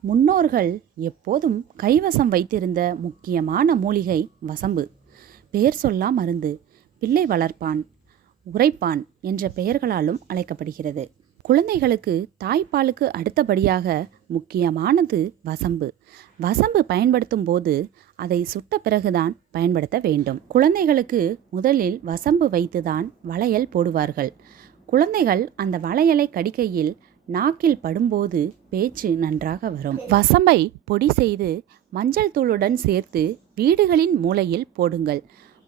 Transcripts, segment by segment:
முன்னோர்கள் எப்போதும் கைவசம் வைத்திருந்த முக்கியமான மூலிகை வசம்பு. பெயர் சொல்லா மருந்து பிள்ளை வளர்ப்பான் உரைப்பான் என்ற பெயர்களாலும் அழைக்கப்படுகிறது. குழந்தைகளுக்கு தாய்ப்பாலுக்கு அடுத்தபடியாக முக்கியமானது வசம்பு. வசம்பு பயன்படுத்தும் போது அதை சுட்ட பிறகுதான் பயன்படுத்த வேண்டும். குழந்தைகளுக்கு முதலில் வசம்பு வைத்துதான் வளையல் போடுவார்கள். குழந்தைகள் அந்த வளையலை கடிக்கையில் நாக்கில் படும்போது பேச்சு நன்றாக வரும். வசம்பை பொடி செய்து மஞ்சள் தூளுடன் சேர்த்து வீடுகளின் மூலையில் போடுங்கள்.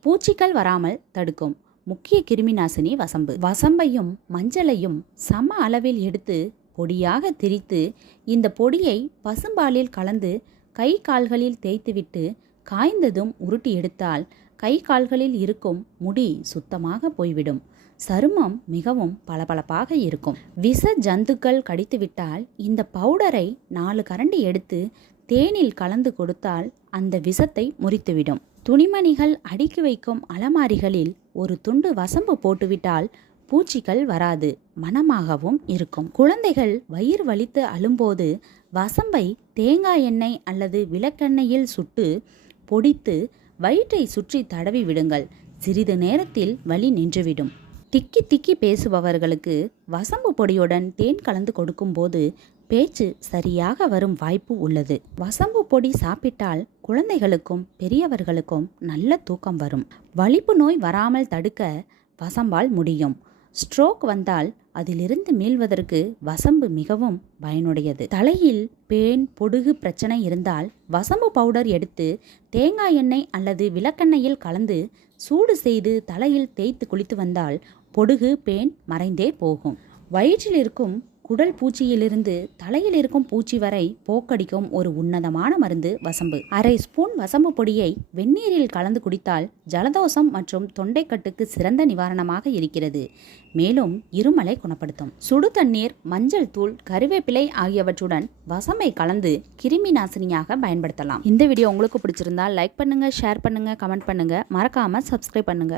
பூச்சிகள் வராமல் தடுக்கும். முக்கிய கிருமிநாசினி வசம்பு. வசம்பையும் மஞ்சளையும் சம அளவில் எடுத்து பொடியாக திரித்து இந்த பொடியை பசும்பாலில் கலந்து கை கால்களில் தேய்த்துவிட்டு காய்ந்ததும் உருட்டி எடுத்தால் கை கால்களில் இருக்கும் முடி சுத்தமாக போய்விடும். சருமம் மிகவும் பளபளப்பாக இருக்கும். விஷ ஜந்துக்கள் கடித்துவிட்டால் இந்த பவுடரை நாலு கரண்டி எடுத்து தேனில் கலந்து கொடுத்தால் அந்த விஷத்தை முறித்துவிடும். துணிமணிகள் அடுக்கி வைக்கும் அலமாரிகளில் ஒரு துண்டு வசம்பு போட்டுவிட்டால் பூச்சிகள் வராது மனமாகவும் இருக்கும். குழந்தைகள் வயிறு வலித்து அழும்போது வசம்பை தேங்காய் எண்ணெய் அல்லது விளக்கெண்ணெயில் சுட்டு பொடித்து வயிற்றை சுற்றி தடவி விடுங்கள். சிறிது நேரத்தில் வலி நின்றுவிடும். திக்கி திக்கி பேசுபவர்களுக்கு வசம்பு பொடியுடன் தேன் கலந்து கொடுக்கும்போது பேச்சு சரியாக வரும் வாய்ப்பு உள்ளது. வசம்பு பொடி சாப்பிட்டால் குழந்தைகளுக்கும் பெரியவர்களுக்கும் நல்ல தூக்கம் வரும். வலிப்பு நோய் வராமல் தடுக்க வசம்பால் முடியும். ஸ்ட்ரோக் வந்தால் அதிலிருந்து மீள்வதற்கு வசம்பு மிகவும் பயனுடையது. தலையில் பேன் பொடுகு பிரச்சனை இருந்தால் வசம்பு பவுடர் எடுத்து தேங்காய் எண்ணெய் அல்லது விளக்கெண்ணெயில் கலந்து சூடு செய்து தலையில் தேய்த்து குளித்து வந்தால் பொடுகு பேன் மறைந்தே போகும். வயிற்றில் இருக்கும் குடல் பூச்சியிலிருந்து தலையில் இருக்கும் பூச்சி வரை போக்கடிக்கும் ஒரு உன்னதமான மருந்து வசம்பு. அரை ஸ்பூன் வசம்பு பொடியை வெந்நீரில் கலந்து குடித்தால் ஜலதோஷம் மற்றும் தொண்டைக்கட்டுக்கு சிறந்த நிவாரணமாக இருக்கிறது. மேலும் இருமலை குணப்படுத்தும். சுடு தண்ணீர் மஞ்சள் தூள் கருவேப்பிலை ஆகியவற்றுடன் வசம்பை கலந்து கிருமி நாசினியாக பயன்படுத்தலாம். இந்த வீடியோ உங்களுக்கு பிடிச்சிருந்தா லைக் பண்ணுங்க ஷேர் பண்ணுங்க கமெண்ட் பண்ணுங்க. மறக்காம சப்ஸ்கிரைப் பண்ணுங்க.